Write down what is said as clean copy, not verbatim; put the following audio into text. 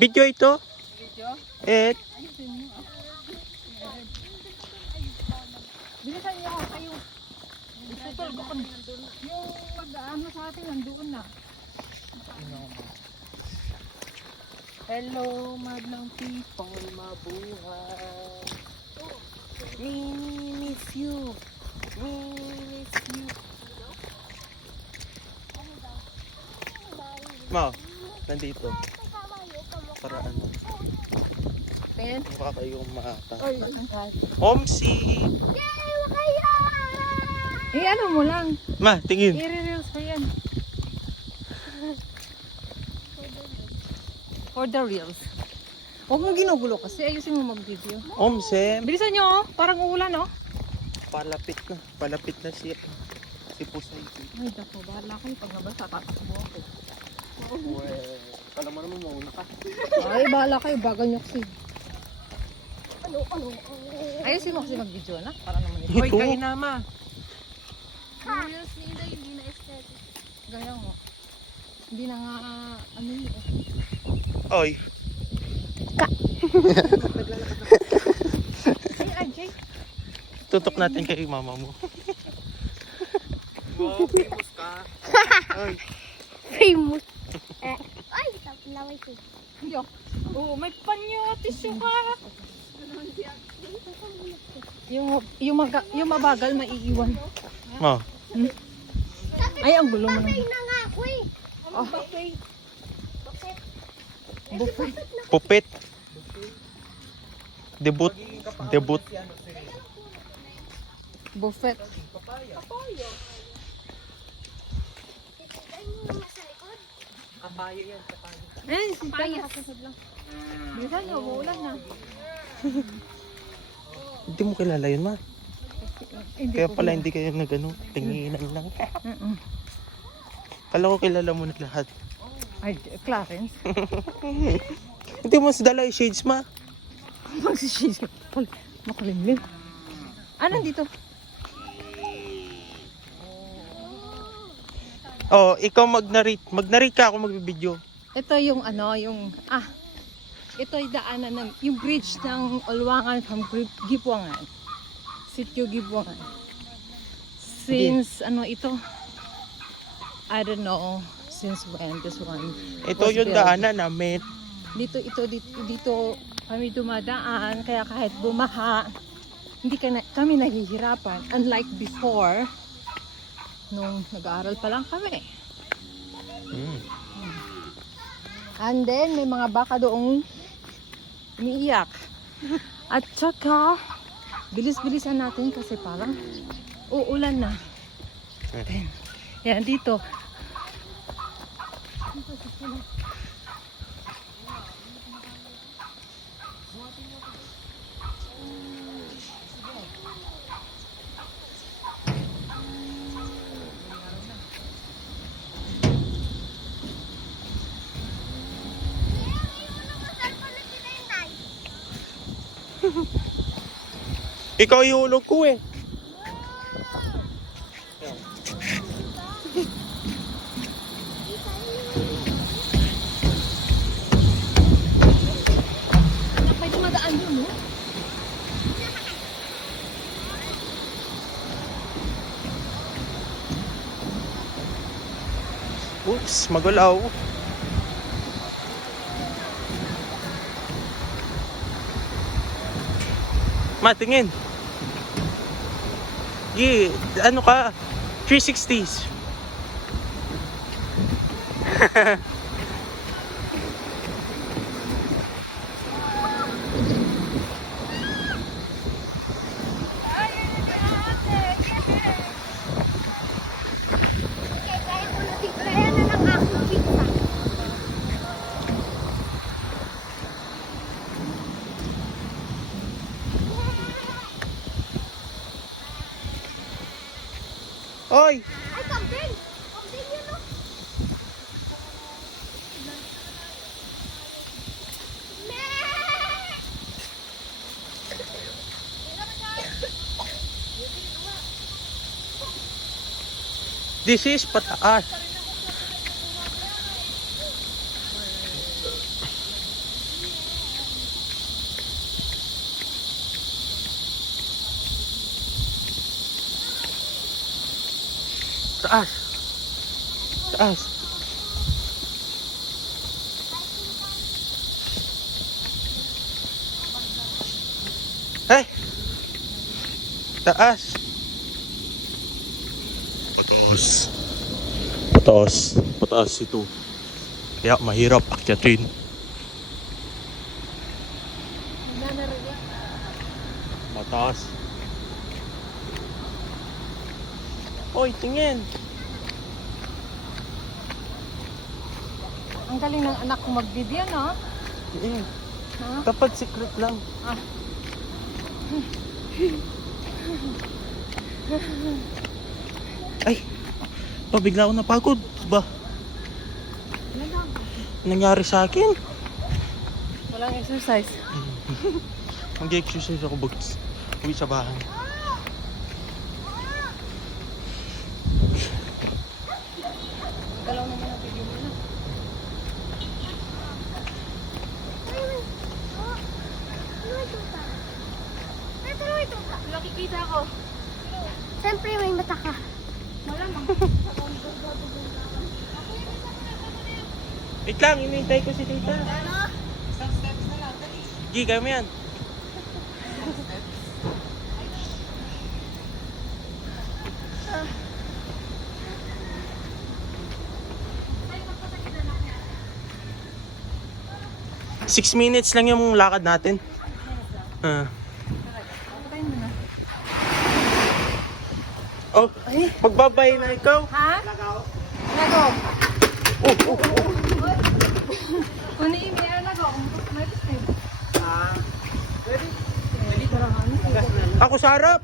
Video ito? Video? Eh, Bilisan niyo kayo. Isutol ko kung yung mag-ano sa atin nandoon na. Hello, madlang people, mabuhay. We miss you. We miss you. ma, nandito. Para ano, Pen? mukha kayong maata. Oy, ang kahit. Homsi! Ano mo lang. Ma, tingin. I-reels mo yan. For the reels. Huwag mong ginugulo kasi ayusin mo mag-video. Homsi! Bilisan nyo, oh. Parang uulan, oh. Palapit na. Palapit na si Pusay. Ay, dako, bahala kayo. Pag nabasa, tatakbo ako. Well, kala mo naman mauna ka. Ay, bahala kayo. Bagal nyo kasi. Ayusin mo kasi mag-video na. Para naman ito. Hoy, kain na, ma. Reels ni Inday, hindi na aesthetic. Gaya mo. Hindi na nga, ano yun. Oy. Ay, Ajay. Tutok natin kay mama mo. Wow, famous ka. Oy. Famous. Ay, laway ko. Yo. Oo, may panyo. Tissue ka. Yung mabagal, maiiwan. Ma. Ay, ang gulo mo na. Ay, na nga ako eh. Oh. Buffet. Pupit. Debut. Debut. Buffet. Kapayo yan, kapayo. Ay, papaya. Bilisan nyo, maulan na. Hindi mo kilala yun, ma. Hindi Kaya ko pala kilala. hindi kayo nagano, tinginan lang. Mm-mm. Kala ko kilala mo na lahat. Ay, Clarence. Hindi mo dala yung shades, ma. Magsishis ka. Makulimlim. Nandito? Oh, ikaw mag-narrate. Mag-narrate ka, ako magbibideo. Ito yung ito yung daanan ng, yung bridge ng Olwangan from Gipuangan. Sitio Gipuangan. Since, ito? I don't know since when this one Ito was yung built. daanan namin. Dito kami dumadaan, kaya kahit bumaha, hindi kami nahihirapan. Unlike before, nung nag-aaral pa lang kami. And then, may mga baka doong umiiyak. At saka, bilis-bilisan natin kasi parang uulan na. Then, yan, dito. Ikaw ihulog ko eh. Anak, may dumadaan yun, no? Oops, magulaw. Ma, tingin. Ano ka? 360s. Kaya na lang ako pizza. Oy! Ay, kambing! Kambing yun, no? This is pataas. Taas. Taas. Hey! Taas. Pataas. Pataas ito. Kaya mahirap akyatin. Mataas. Hoy, tingin. Ang galing ng anak ko mag-video, no? Ha? Dapat secret lang. Ah. Ay! Bigla ako napagod. Ba? Nangyari sa akin? Walang exercise. Mag-exercise ako bugs. Uwi sa bahay. Galaw naman ang video mo na. Nakikita ko. Siyempre may mata ka. Malamang. Wait lang, hinihintay ko si tita. Ano? Gi, kaya mo yan. Six minutes lang yung lakad natin. Patayin mo na. Oh, magbabay na ikaw. Ha? Lago. Kung i-email lago, may pistol. Ako sa harap.